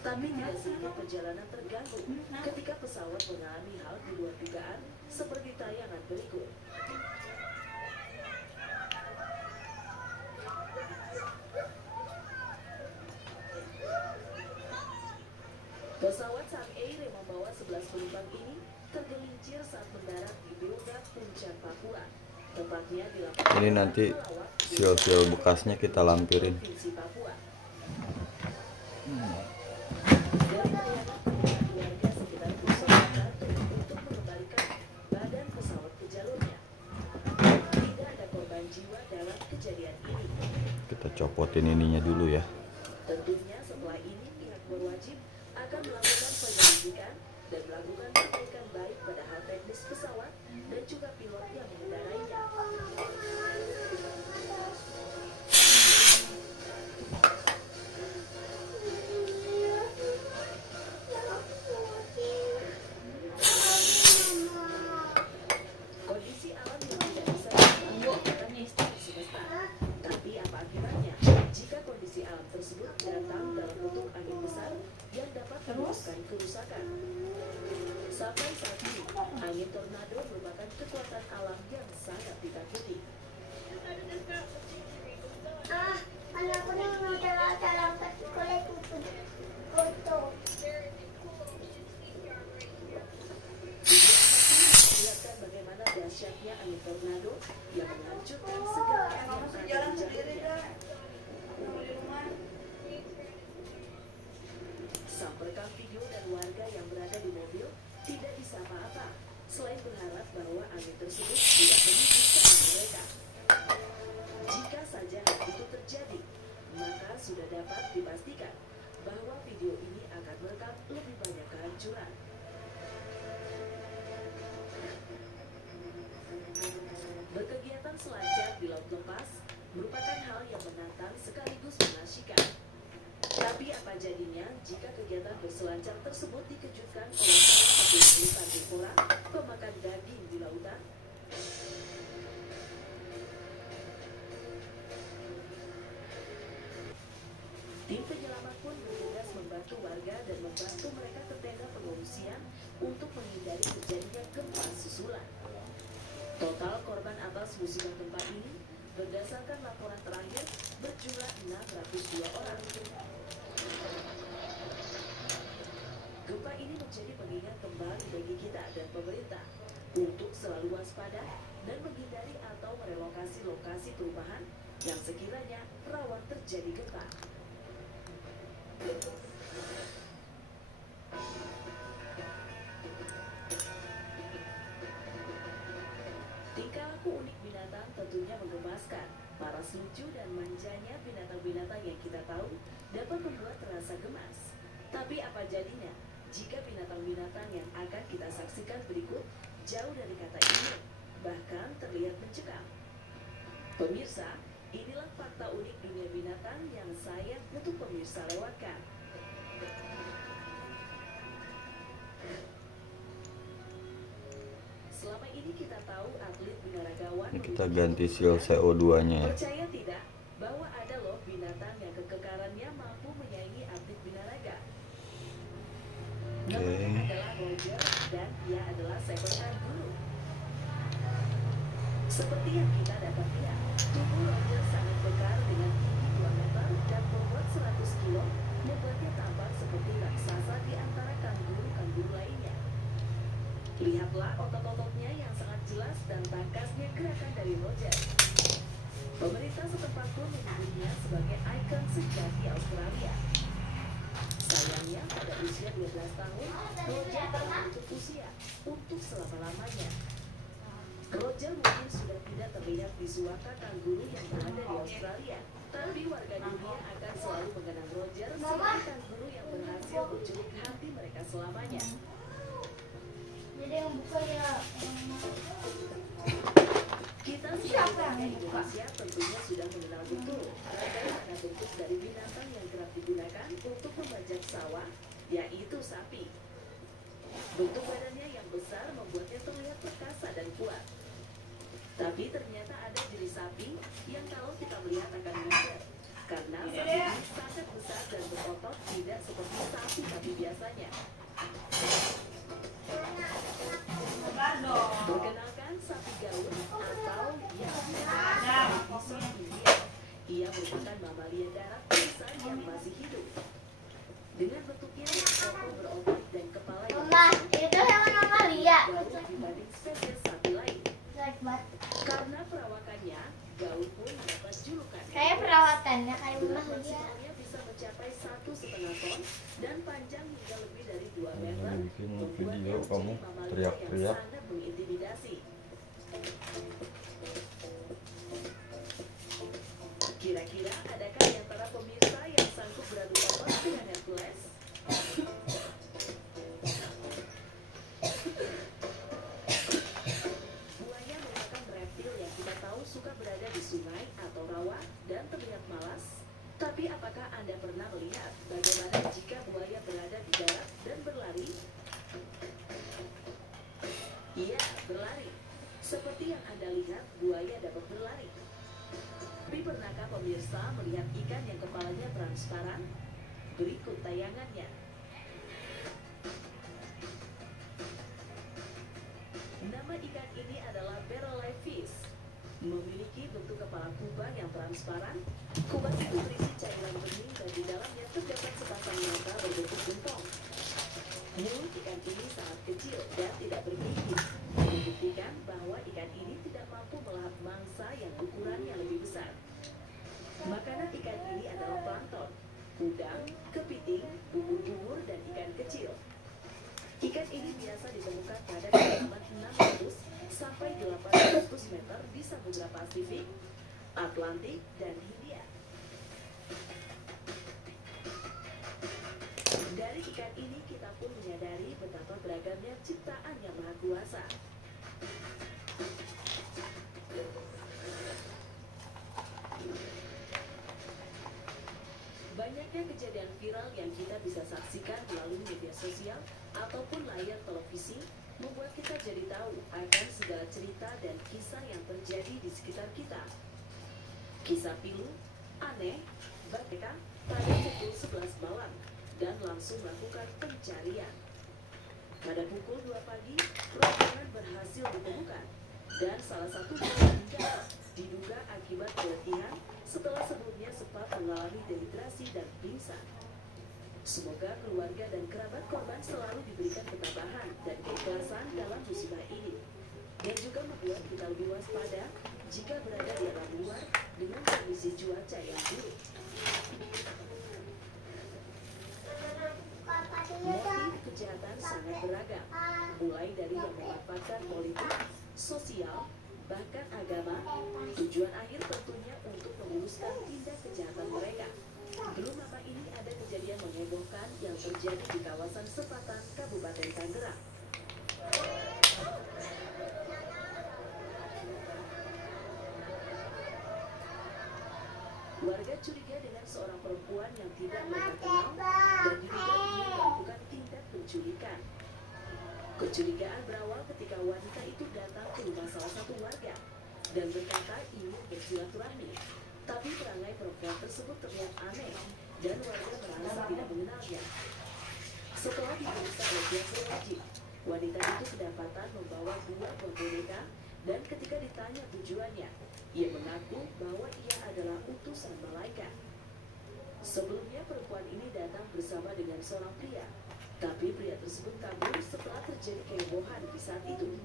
Tapi tidak sedikit perjalanan terganggu ketika pesawat mengalami hal di luar dugaan seperti tayangan berikut. Pesawat Sang Air yang membawa 11 penumpang ini tergelincir saat mendarat di Beograd, Puncak Papua. Tepatnya di lapangan Ini nanti siul-siul bekasnya kita lampirin. Provinsi Papua. Kita copotin ininya dulu ya. Tentunya setelah ini pihak berwajib akan melakukan penyelidikan dan melakukan perbaikan baik pada hal teknis pesawat dan juga pilot yang mengendarainya. Kondisi alam yang tidak bisa dilakukan semesta. Tapi apa akibatnya jika kondisi alam tersebut datang dalam bentuk angin besar yang dapat menyebabkan kerusakan? Sampai saat ini, angin tornado merupakan kekuatan alam yang sangat ditakuti. Anakku nih mau jalan-jalan ke sekolah foto. Lihatkan bagaimana dahsyatnya angin tornado yang menghancurkan segala yang ada di jalurnya. Sang perekam video dan warga yang berada di mobil tidak bisa apa-apa selain berharap bahwa angin tersebut tidak menuju ke arah mereka. Jika saja hal itu terjadi, maka sudah dapat dipastikan bahwa video ini akan merekam lebih banyak kehancuran. Berkegiatan selancar di laut lepas merupakan hal yang menantang sekaligus mengasyikan. Tapi apa jadinya jika kegiatan berselancar tersebut dikejutkan oleh salah satu jenis karnivora pemakan daging di lautan? Tim penyelamat pun bertugas membantu warga dan membantu mereka ke tenda pengungsian untuk menghindari terjadinya gempa susulan. Total korban atas musibah gempa ini berdasarkan laporan terakhir berjumlah 602 orang. Gempa ini menjadi pengingat kembali bagi kita dan pemerintah untuk selalu waspada dan menghindari atau merelokasi lokasi perumahan yang sekiranya rawan terjadi gempa. Tingkah laku unik binatang tentunya menggemaskan. Paras lucu dan manjanya binatang-binatang yang kita tahu dapat membuat terasa gemas. Tapi apa jadinya jika binatang-binatang yang akan kita saksikan berikut jauh dari kata ini, bahkan terlihat mencekam? Pemirsa, inilah fakta unik dunia binatang yang saya untuk pemirsa lewatkan. Selama ini kita tahu atlet binaragawan Ini kita ganti seal CO2-nya ya. percaya tidak bahwa ada loh binatang yang kekekarannya mampu menyaingi atlet binaraga. Namanya adalah Roger dan dia adalah seekor kanguru. Seperti yang kita dapat lihat, tubuh Roger sangat kekar dengan tinggi 2 meter dan bobot 100 kilo, membuatnya tampak seperti raksasa di antara kanguru-kanguru lainnya. Lihatlah otot-ototnya yang sangat jelas dan tangkasnya gerakan dari Roger. Pemerintah setempat pun menyebutnya sebagai ikon sejati Australia. Sayangnya pada usia 12 tahun, Roger telah menutup usia untuk selama-lamanya. Roger mungkin sudah tidak terlihat di suaka kanguru yang berada di Australia, tapi warga dunia akan selalu mengenang Roger sebagai kanguru yang berhasil menculik hati mereka selamanya. Jadi yang buka ya. Kita sebagai warga Indonesia tentunya sudah mengenal betul bagaimana bentuk dari binatang yang kerap digunakan untuk membajak sawah, yaitu sapi. Bentuk badannya yang besar membuatnya terlihat perkasa dan kuat. Tapi ternyata ada jenis sapi yang kalau kita melihat akan minder, karena sapi ini sangat besar dan berotot tidak seperti sapi biasanya. Perkenalkan sapi gaul atau yang bison India. Ia merupakan mamalia darat besar yang masih hidup. Dengan bentuknya yang kokoh berotot dan kepala yang Mama, itu hewan mamalia. gaul dibanding spesies sapi lain. Karena perawakannya, gaul pun mendapat julukan. Kayak perawatannya kayak Berat mamalia. maksimalnya bisa mencapai 1,5 ton dan panjang hingga lebih dari 2 meter. Bikin Membuatnya video menjadi kamu mamalia yang teriak-teriak. sangat mengintimidasi. Kira-kira adakah di antara pemirsa yang sanggup beradu otot dengan Hercules? Buaya merupakan reptil yang kita tahu suka berada di sungai atau rawa dan terlihat malas. Tapi apakah Anda pernah melihat bagaimana jika buaya berada di darat dan berlari? Iya, berlari. Seperti yang Anda lihat, buaya dapat berlari. Tapi pernahkah pemirsa melihat ikan yang kepalanya transparan? Berikut tayangannya. Nama ikan ini adalah barrel fish. Memiliki bentuk kepala kubang yang transparan. Kubang itu berisi cairan bening dan di dalamnya terdapat sepasang mata berbentuk gentong. Mulut ikan ini sangat kecil dan tidak bergigi, membuktikan bahwa ikan ini tidak mampu melahap mangsa yang ukurannya lebih besar. Makanan ikan ini adalah plankton, udang, kepiting, bubur-bubur, dan ikan kecil. Ikan ini biasa ditemukan pada kedalaman 600 sampai 800 meter di Samudra Pasifik, Atlantik, dan Hindia. Dari ikan ini kita pun menyadari betapa beragamnya ciptaan Yang Maha Kuasa. Banyaknya kejadian viral yang kita bisa saksikan melalui media sosial ataupun layar televisi membuat kita jadi tahu akan segala cerita dan kisah yang terjadi di sekitar kita. Kisah pilu, aneh, mereka pada pukul 11 malam dan langsung melakukan pencarian. Pada pukul 2 pagi, rombongan berhasil ditemukan dan salah satu meninggal diduga akibat keletihan setelah sebelumnya sempat mengalami dehidrasi dan pingsan. Semoga keluarga dan kerabat korban selalu diberikan ketabahan dan keikhlasan dalam musibah ini, dan juga membuat kita lebih waspada jika berada di alam luar dengan kondisi cuaca yang buruk. Motif kejahatan sangat beragam, mulai dari yang memanfaatkan politik, sosial, bahkan agama. Tujuan akhir tentunya untuk meluruskan tindak kejahatan mereka. Belum lama ini ada kejadian menghebohkan yang terjadi di kawasan Sepatan, Kabupaten Tangerang. Warga curiga dengan seorang perempuan yang tidak mereka kenal dan diduga dia melakukan tindak penculikan. Kecurigaan berawal ketika wanita itu datang ke rumah salah satu warga dan berkata ingin bersilaturahmi. Tapi perangai perempuan tersebut terlihat aneh dan warga merasa tidak mengenalnya. Setelah diperiksa oleh pihak berwajib, wanita itu kedapatan membawa 2 buah boneka dan ketika ditanya tujuannya, ia mengaku bahwa ia adalah utusan malaikat. Sebelumnya perempuan ini datang bersama dengan seorang pria, tapi pria tersebut kabur setelah terjadi kehebohan di saat itu.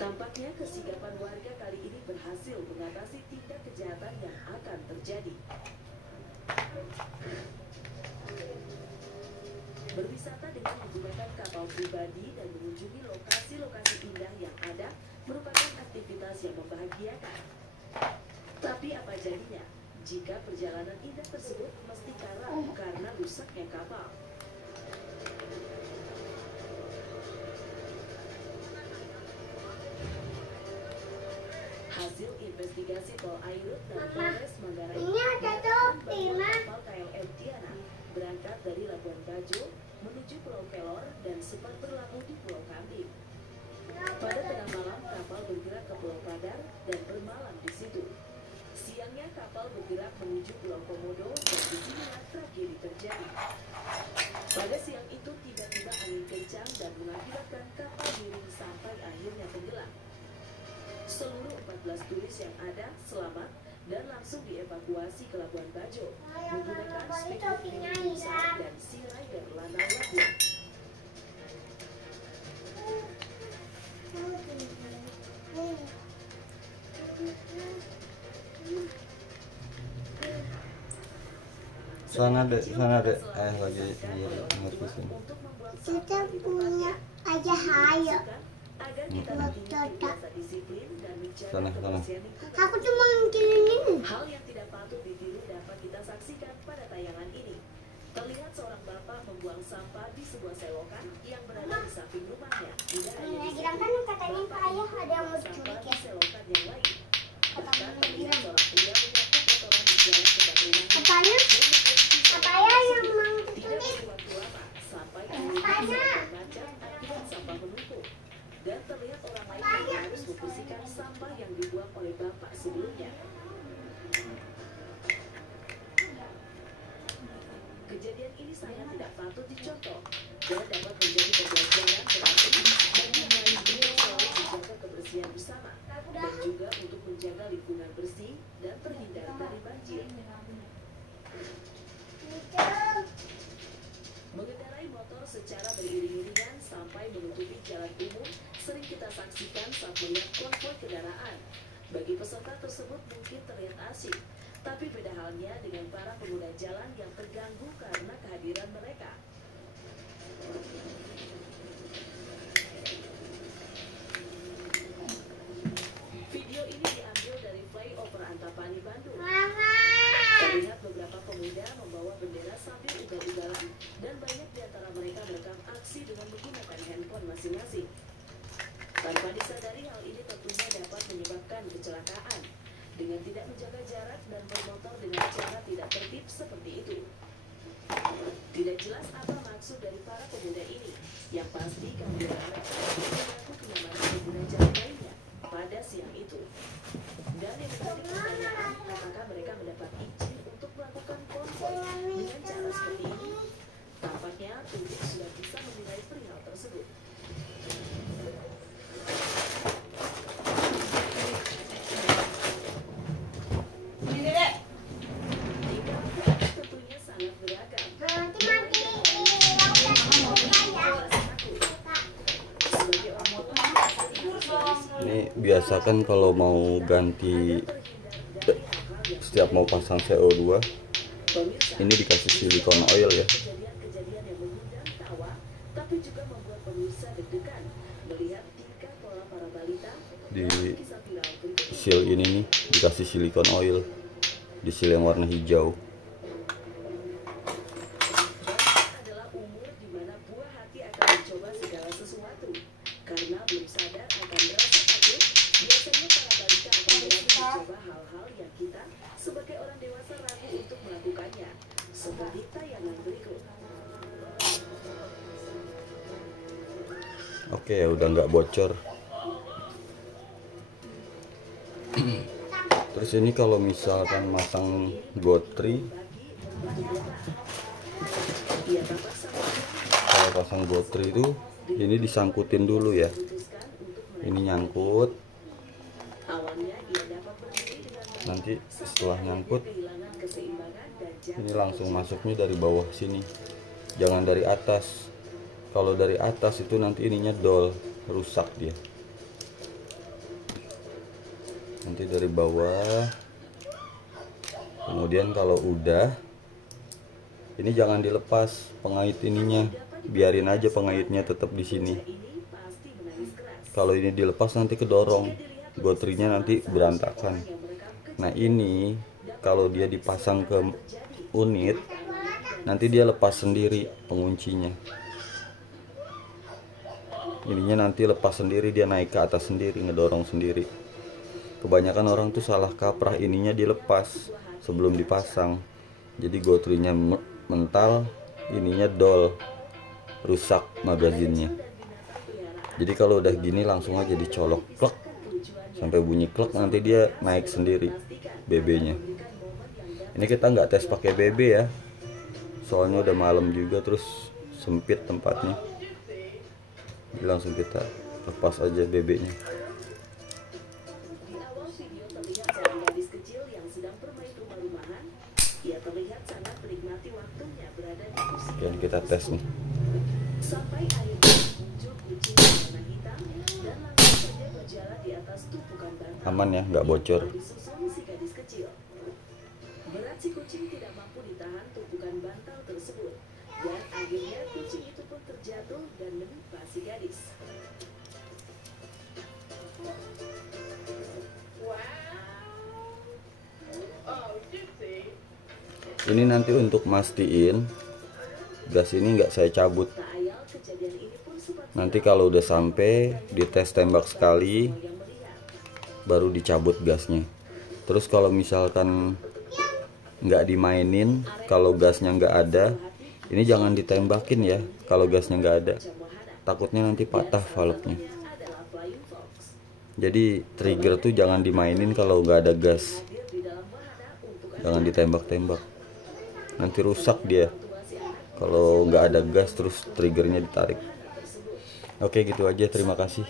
Tampaknya kesigapan warga kali ini berhasil mengatasi tindak kejahatan yang akan terjadi. Berwisata dengan menggunakan kapal pribadi dan mengunjungi lokasi-lokasi indah yang ada merupakan aktivitas yang membahagiakan. Tapi apa jadinya jika perjalanan indah tersebut mesti karam karena rusaknya kapal? Hasil investigasi Pol Airut dan Polres Manggarai Ini ada topi, bahwa Ma. kapal KLM Tiana berangkat dari Labuan Bajo menuju Pulau Kelor dan sempat berlabuh di Pulau Kambing. Pada tengah malam kapal bergerak ke Pulau Padar dan bermalam di situ. Siangnya kapal bergerak menuju Pulau Komodo dan disinilah tragedi terjadi. Pada siang kencang dan mengakibatkan kapal miring sampai akhirnya tenggelam. Seluruh 14 turis yang ada selamat dan langsung dievakuasi ke Labuan Bajo menggunakan speedboat milik besar dan sea rider Lanao Labuan. Sana dek, lagi ngerti. Kita punya aja hayo. Agar kita nanti bisa disiplin dan menjaga Sana. kebersihan lingkungan. Aku cuma mikirin ini. Hal yang tidak patut ditiru dapat kita saksikan pada tayangan ini. Terlihat seorang bapak membuang sampah di sebuah selokan yang berada di samping rumahnya. Tidak hanya di situ, Kan katanya Pak Ayah ada yang mau sampah diculik di ya. selokan yang lain. Kata Bahkan Mama terlihat bilang. seorang pria menyapu kotoran di jalan dekat rumahnya. Katanya Dan membuang Apa Ayah yang mau tidak diculik? butuh waktu lama sampai kemudian macet akibat sampah menumpuk. Dan terlihat orang lain yang harus membersihkan sampah yang dibuang oleh bapak sebelumnya. Kejadian ini sangat tidak patut dicontoh dan dapat menjadi pembelajaran berarti bagi yang lain untuk selalu menjaga kebersihan bersama dan juga untuk menjaga lingkungan bersih dan terhindar dari banjir. Mengendarai motor secara beriring-iringan sampai menutupi jalan umum sering kita saksikan saat melihat konvoi kendaraan. Bagi peserta tersebut mungkin terlihat asik, tapi beda halnya dengan para pengguna jalan yang terganggu karena kehadiran mereka. Video ini diambil dari flyover Antapani, Bandung. Mama. Terlihat beberapa pemuda membawa bendera sambil ugal-ugalan dan banyak di antara mereka merekam aksi dengan menggunakan handphone masing-masing. Tanpa disadari hal ini tentunya dapat menyebabkan kecelakaan dengan tidak menjaga jarak dan bermotor dengan cara tidak tertib seperti itu. Tidak jelas apa maksud dari para pemuda ini. Yang pasti kehadiran mereka mengganggu kenyamanan pengguna jalan lainnya pada siang itu. Dan yang menjadi pertanyaan, apakah mereka mendapat izin untuk melakukan konvoi dengan cara seperti ini? Tampaknya publik sudah bisa menilai perihal tersebut. Tentunya sangat beragam. Nanti Sebagai orang tua, Ini biasakan kalau mau ganti setiap mau pasang CO2 ini dikasih silikon oil ya. kejadian-kejadian yang mengundang tawa, tapi juga membuat pemirsa deg-degan melihat tingkah pola para balita Di dalam kisah viral berikut ini. seal ini nih dikasih silikon oil, di seal yang warna hijau. Bahkan adalah umur di mana buah hati akan mencoba segala sesuatu. Karena belum sadar akan rasa takut, biasanya para balita akan berani mencoba hal-hal yang kita sebagai orang dewasa ragu untuk melakukannya. Seperti tayangan berikut. Oke ya, udah nggak bocor. Terus ini kalau misalkan masang gotri, Ia tampak sama kalau pasang gotri itu ini disangkutin dulu ya. memutuskan untuk Ini nyangkut, awalnya ia dapat berdiri dengan baik. nanti setelah nyangkut Kehilangan keseimbangan dan ini langsung masuknya dari bawah sini, jangan dari atas. Kalau dari atas itu nanti ininya dol, rusak dia. Nanti dari bawah. Kemudian kalau udah, ini jangan dilepas pengait ininya, biarin aja pengaitnya tetap di sini. ini pasti menangis keras. Kalau ini dilepas nanti kedorong, gotrinya nanti berantakan. Nah ini kalau dia dipasang ke unit, nanti dia lepas sendiri penguncinya. Ininya nanti lepas sendiri, dia naik ke atas sendiri, ngedorong sendiri. Kebanyakan orang tuh salah kaprah, ininya dilepas sebelum dipasang. Jadi gotrinya mental, ininya dol, rusak magazinnya. Jadi kalau udah gini langsung aja dicolok klek, sampai bunyi klek, nanti dia naik sendiri BB-nya. Ini kita nggak tes pakai BB ya, soalnya udah malam juga, terus sempit tempatnya. Jadi langsung kita lepas aja bebeknya. Di awal video terlihat seorang gadis kecil yang sedang bermain rumah-rumahan. Ia terlihat sangat menikmati waktunya berada di kursi. Dan kita tes nih. Sampai akhirnya muncul kucing berwarna hitam dan langsung saja berjalan di atas tumpukan bantal. Aman ya, nggak bocor. Disusul si gadis kecil. Berat si kucing tidak mampu ditahan tumpukan bantal tersebut. Dan akhirnya kucing itu pun terjatuh dan menimpa si gadis. Ini nanti untuk mastiin gas ini nggak saya cabut. Tak ayal kejadian ini pun sempat Nanti kalau udah sampai dites tembak sekali yang melihat. baru dicabut gasnya. Terus kalau misalkan nggak dimainin, kalau gasnya nggak ada, ini jangan ditembakin ya. Kalau gasnya nggak ada, takutnya nanti patah valve-nya. Adalah Flying Fox. Jadi trigger tuh jangan dimainin kalau nggak ada gas. Hadir di dalam wahana untuk Jangan ditembak-tembak, nanti rusak dia. Kalau nggak ada gas terus triggernya ditarik. Oke, gitu aja, terima kasih.